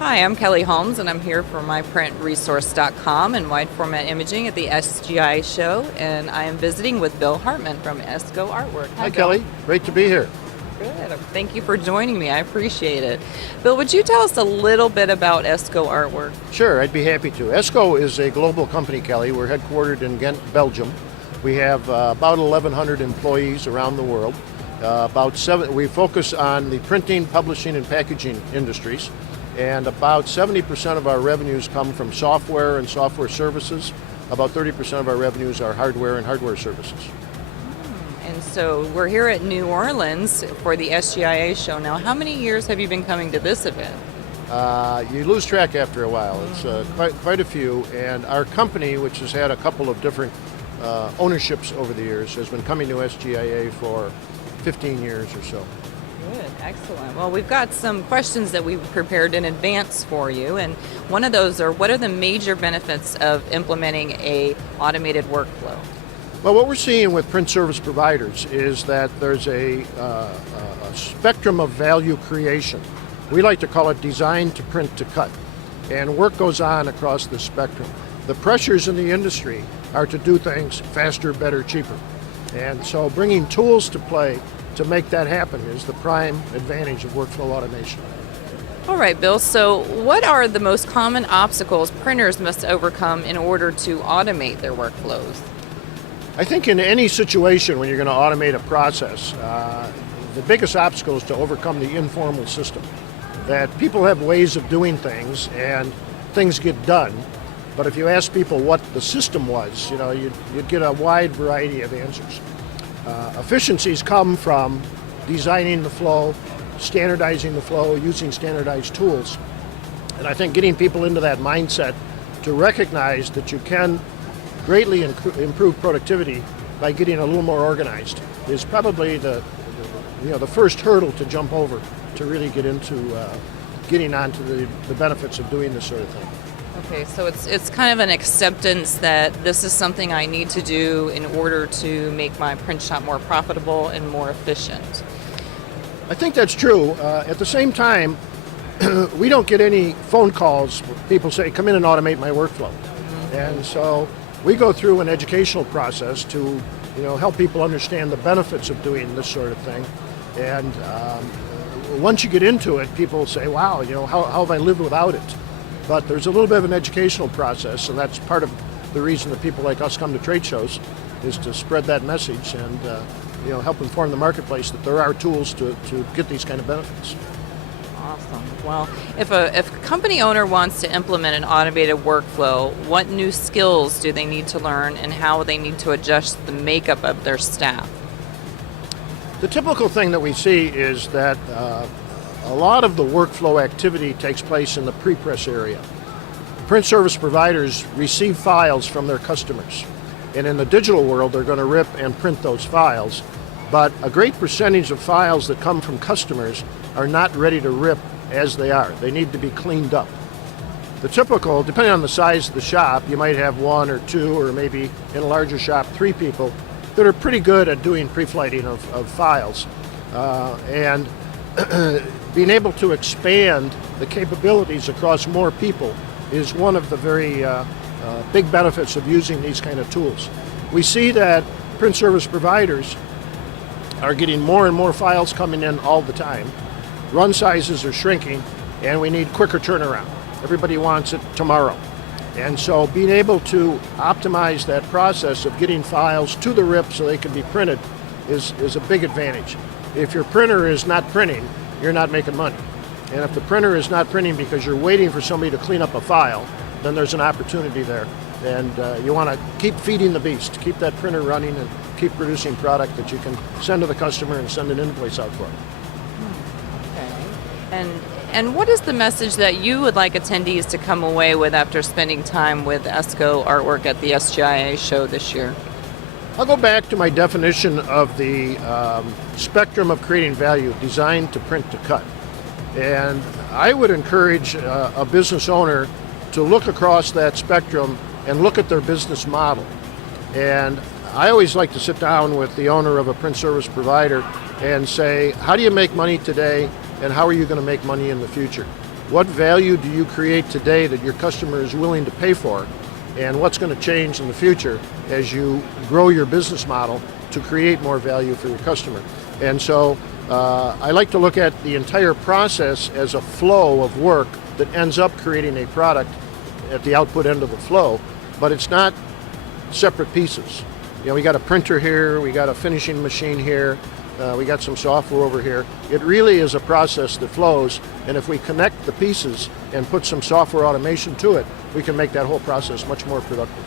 Hi, I'm Kelley Holmes, and I'm here for PrintingNews.com and wide format imaging at the SGIA show, and I am visiting with Bill Hartman from ESCO Artwork. Hi, Kelley. Great to be here. Good. Thank you for joining me. I appreciate it. Bill, would you tell us a little bit about ESCO Artwork? Sure, I'd be happy to. ESCO is a global company, Kelley. We're headquartered in Ghent, Belgium. We have about 1,100 employees around the world. We focus on the printing, publishing, and packaging industries. And about 70% of our revenues come from software and software services. About 30% of our revenues are hardware and hardware services. And so we're here at New Orleans for the SGIA show now. How many years have you been coming to this event? You lose track after a while. It's quite a few. And our company, which has had a couple of different ownerships over the years, has been coming to SGIA for 15 years or so. Good, excellent. Well, we've got some questions that we've prepared in advance for you, and one of those are, what are the major benefits of implementing a automated workflow? Well, what we're seeing with print service providers is that there's a spectrum of value creation. We like to call it design to print to cut, and work goes on across the spectrum. The pressures in the industry are to do things faster, better, cheaper, and so bringing tools to play to make that happen is the prime advantage of workflow automation. All right, Bill, so what are the most common obstacles printers must overcome in order to automate their workflows? I think in any situation when you're going to automate a process, the biggest obstacle is to overcome the informal system. That people have ways of doing things and get done, but if you ask people what the system was, you'd get a wide variety of answers. Efficiencies come from designing the flow, standardizing the flow, using standardized tools. And I think getting people into that mindset to recognize that you can greatly improve productivity by getting a little more organized is probably the first hurdle to jump over to really get into getting onto the benefits of doing this sort of thing. Okay, so it's kind of an acceptance that this is something I need to do in order to make my print shop more profitable and more efficient. I think that's true. At the same time, we don't get any phone calls where people say, come in and automate my workflow. Mm-hmm. And so we go through an educational process to help people understand the benefits of doing this sort of thing. And once you get into it, people say, wow, how have I lived without it? But there's a little bit of an educational process, and that's part of the reason that people like us come to trade shows, is to spread that message and help inform the marketplace that there are tools to get these kind of benefits. Awesome. Well, if a company owner wants to implement an automated workflow, what new skills do they need to learn, and how they need to adjust the makeup of their staff? The typical thing that we see is that a lot of the workflow activity takes place in the pre-press area. Print service providers receive files from their customers, and in the digital world they're going to rip and print those files, but a great percentage of files that come from customers are not ready to rip as they are. They need to be cleaned up. The typical, depending on the size of the shop, you might have one or two, or maybe in a larger shop 3 people that are pretty good at doing pre-flighting of files. And being able to expand the capabilities across more people is one of the very big benefits of using these kind of tools. We see that print service providers are getting more and more files coming in all the time. Run sizes are shrinking, and we need quicker turnaround. Everybody wants it tomorrow. And so being able to optimize that process of getting files to the RIP so they can be printed is a big advantage. If your printer is not printing, you're not making money. And if the printer is not printing because you're waiting for somebody to clean up a file, then there's an opportunity there. And you want to keep feeding the beast, keep that printer running and keep producing product that you can send to the customer and send an invoice out for. Okay. And what is the message that you would like attendees to come away with after spending time with ESCO Artwork at the SGIA show this year? I'll go back to my definition of the spectrum of creating value, design to print to cut. And I would encourage a business owner to look across that spectrum and look at their business model. And I always like to sit down with the owner of a print service provider and say, how do you make money today, and how are you going to make money in the future? What value do you create today that your customer is willing to pay for? And what's going to change in the future as you grow your business model to create more value for your customer? And so I like to look at the entire process as a flow of work that ends up creating a product at the output end of the flow, but it's not separate pieces. You know, we got a printer here, we got a finishing machine here, we got some software over here. It really is a process that flows, and if we connect the pieces and put some software automation to it, we can make that whole process much more productive.